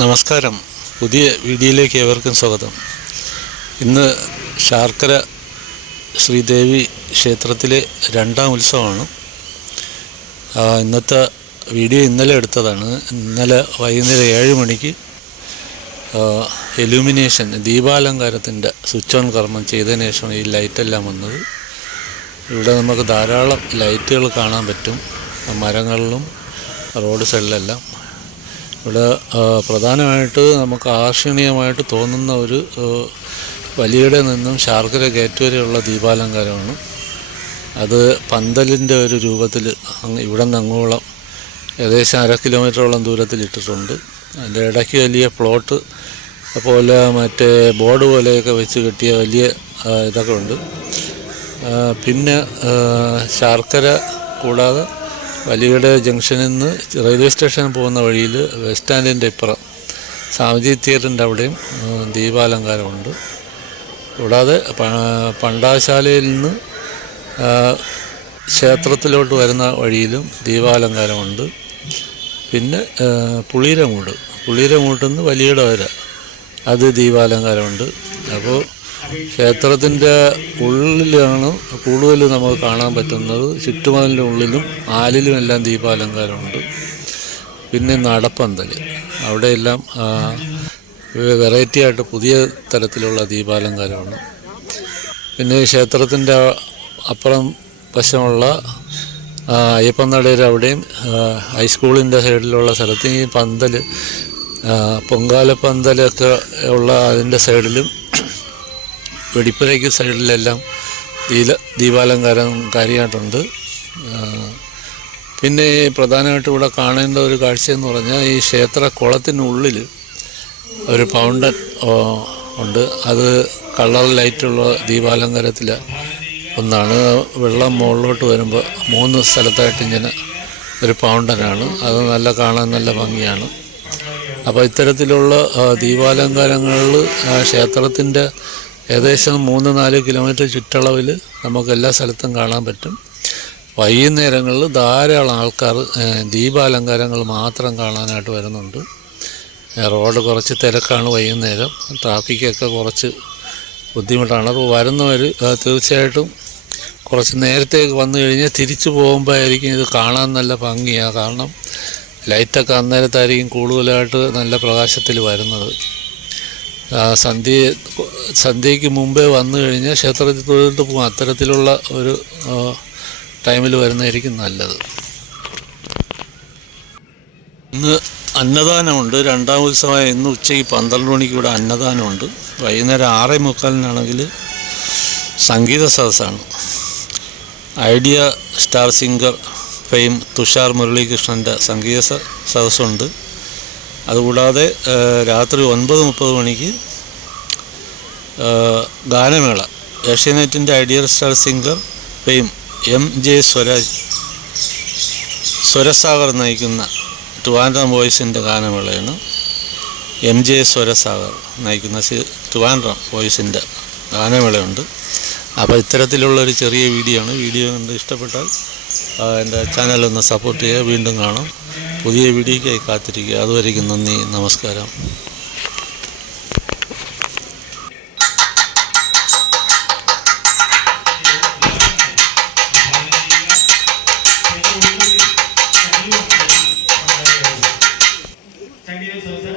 നമസ്കാരം. പുതിയ വീഡിയോയിലേക്ക് ഏവർക്കും സ്വാഗതം. ഇന്ന് ശാർക്കര ശ്രീദേവി ക്ഷേത്രത്തിലെ രണ്ടാം ഉത്സവമാണ്. ഇന്നത്തെ വീഡിയോ ഇന്നലെ എടുത്തതാണ്. ഇന്നലെ വൈകുന്നേരം 7 മണിക്ക് ഇലൂമിനേഷൻ ദീപാലങ്കാരത്തിൻ്റെ സ്വിച്ച് ഓൺ കർമ്മം ചെയ്തതിന് ശേഷം ഈ ലൈറ്റെല്ലാം വന്നത്. ഇവിടെ നമുക്ക് ധാരാളം ലൈറ്റുകൾ കാണാൻ പറ്റും, മരങ്ങളിലും റോഡ് സൈഡിലെല്ലാം. ഇവിടെ പ്രധാനമായിട്ട് നമുക്ക് ആകർഷണീയമായിട്ട് തോന്നുന്ന ഒരു വലിയുടെ നിന്നും ശാർക്കര ഗേറ്റ് വരെയുള്ള ദീപാലങ്കാരമാണ്. അത് പന്തലിൻ്റെ ഒരു രൂപത്തിൽ ഇവിടെ നിന്ന് അങ്ങോളം ഏകദേശം 1/2 കിലോമീറ്ററോളം ദൂരത്തിലിട്ടിട്ടുണ്ട്. അതിൻ്റെ ഇടയ്ക്ക് വലിയ പ്ലോട്ട് പോലെ മറ്റേ ബോർഡ് പോലെയൊക്കെ വെച്ച് കെട്ടിയ വലിയ ഇതൊക്കെ ഉണ്ട്. പിന്നെ ശാർക്കര കൂടാതെ വലിയുടെ ജംഗ്ഷനിൽ നിന്ന് റെയിൽവേ സ്റ്റേഷനിൽ പോകുന്ന വഴിയിൽ ബസ് സ്റ്റാൻഡിൻ്റെ ഇപ്പുറം സാമജി തിയേറ്ററിൻ്റെ അവിടെയും ദീപാലങ്കാരമുണ്ട്. കൂടാതെ പണ്ടാശാലയിൽ നിന്ന് ക്ഷേത്രത്തിലോട്ട് വരുന്ന വഴിയിലും ദീപാലങ്കാരമുണ്ട്. പിന്നെ പുളിയിരമൂട്ടിൽ നിന്ന് വലിയുടെ വരെ അത് ദീപാലങ്കാരമുണ്ട്. അപ്പോൾ ക്ഷേത്രത്തിൻ്റെ ഉള്ളിലാണ് കൂടുതൽ നമുക്ക് കാണാൻ പറ്റുന്നത്. ചുറ്റുമതിലിൻ്റെ ഉള്ളിലും ആലിലും എല്ലാം ദീപാലങ്കാരമുണ്ട്. പിന്നെ നടപ്പന്തൽ, അവിടെയെല്ലാം വെറൈറ്റി ആയിട്ട് പുതിയ തരത്തിലുള്ള ദീപാലങ്കാരമാണ്. പിന്നെ ക്ഷേത്രത്തിൻ്റെ അപ്പുറം വശമുള്ള അയ്യപ്പനടയുടെ അവിടെയും ഹൈസ്കൂളിൻ്റെ സൈഡിലുള്ള സ്ഥലത്ത് ഈ പന്തൽ, പൊങ്കാലപ്പന്തലൊക്കെ ഉള്ള അതിൻ്റെ സൈഡിലും വെടിപ്പുരയ്ക്ക് സൈഡിലെല്ലാം ദീപാലങ്കാരം കാര്യമായിട്ടുണ്ട്. പിന്നെ പ്രധാനമായിട്ടും ഇവിടെ കാണേണ്ട ഒരു കാഴ്ചയെന്ന് പറഞ്ഞാൽ ഈ ക്ഷേത്ര കുളത്തിനുള്ളിൽ ഒരു ഫൗണ്ടൻ ഉണ്ട്. അത് കളർ ലൈറ്റുള്ള ദീപാലങ്കാരത്തിൽ ഒന്നാണ്. വെള്ളം മുകളിലോട്ട് വരുമ്പോൾ 3 സ്ഥലത്തായിട്ട് ഇങ്ങനെ ഒരു ഫൗണ്ടനാണ്. അത് കാണാൻ നല്ല ഭംഗിയാണ്. അപ്പോൾ ഇത്തരത്തിലുള്ള ദീപാലങ്കാരങ്ങളിൽ ക്ഷേത്രത്തിൻ്റെ ഏകദേശം 3-4 കിലോമീറ്റർ ചുറ്റളവിൽ നമുക്ക് എല്ലാ സ്ഥലത്തും കാണാൻ പറ്റും. വൈകുന്നേരങ്ങളിൽ ധാരാളം ആൾക്കാർ ദീപാലങ്കാരങ്ങൾ മാത്രം കാണാനായിട്ട് വരുന്നുണ്ട്. റോഡ് കുറച്ച് തിരക്കാണ് വൈകുന്നേരം, ട്രാഫിക്കൊക്കെ കുറച്ച് ബുദ്ധിമുട്ടാണ്. അപ്പോൾ വരുന്നവർ തീർച്ചയായിട്ടും കുറച്ച് നേരത്തേക്ക് വന്നു കഴിഞ്ഞാൽ തിരിച്ചു പോകുമ്പോഴായിരിക്കും ഇത് കാണാൻ നല്ല ഭംഗിയാണ്. കാരണം ലൈറ്റൊക്കെ അന്നേരത്തായിരിക്കും കൂടുതലായിട്ട് നല്ല പ്രകാശത്തിൽ വരുന്നത്. സന്ധ്യയ്ക്ക് മുമ്പേ വന്നു കഴിഞ്ഞാൽ ക്ഷേത്രത്തിൽ തൊഴുതിട്ട് പോകും. അത്തരത്തിലുള്ള ഒരു ടൈമിൽ വരുന്നതായിരിക്കും നല്ലത്. ഇന്ന് അന്നദാനമുണ്ട്. രണ്ടാം ഉത്സവമായ ഇന്ന് ഉച്ചയ്ക്ക് 12 മണിക്ക് ഇവിടെ അന്നദാനമുണ്ട്. വൈകുന്നേരം 6:45 സംഗീത സദസ്സാണ്. Idea star singer fame Tushar മുരളീകൃഷ്ണൻ്റെ സംഗീത സദസ്സുണ്ട്. അതുകൂടാതെ രാത്രി 9:30 മണിക്ക് ഗാനമേള. ഏഷ്യാനെറ്റിൻ്റെ ideal star singer fame MJ Swarasagar നയിക്കുന്ന ട്രിവാൻഡ്രം വോയിസിൻ്റെ ഗാനമേളയാണ്. MJ സ്വരസാഗർ നയിക്കുന്ന ട്രിവാൻഡ്രം വോയിസിൻ്റെ ഗാനമേളയുണ്ട്. അപ്പോൾ ഇത്തരത്തിലുള്ളൊരു ചെറിയ വീഡിയോ ആണ്. വീഡിയോ കണ്ട് ഇഷ്ടപ്പെട്ടാൽ എൻ്റെ ചാനലൊന്ന് സപ്പോർട്ട് ചെയ്യുക. വീണ്ടും കാണാം. പുതിയ വീഡിയോയ്ക്കായി കാത്തിരിക്കുക. അതുവരേക്കും നന്ദി, നമസ്കാരം. संगीत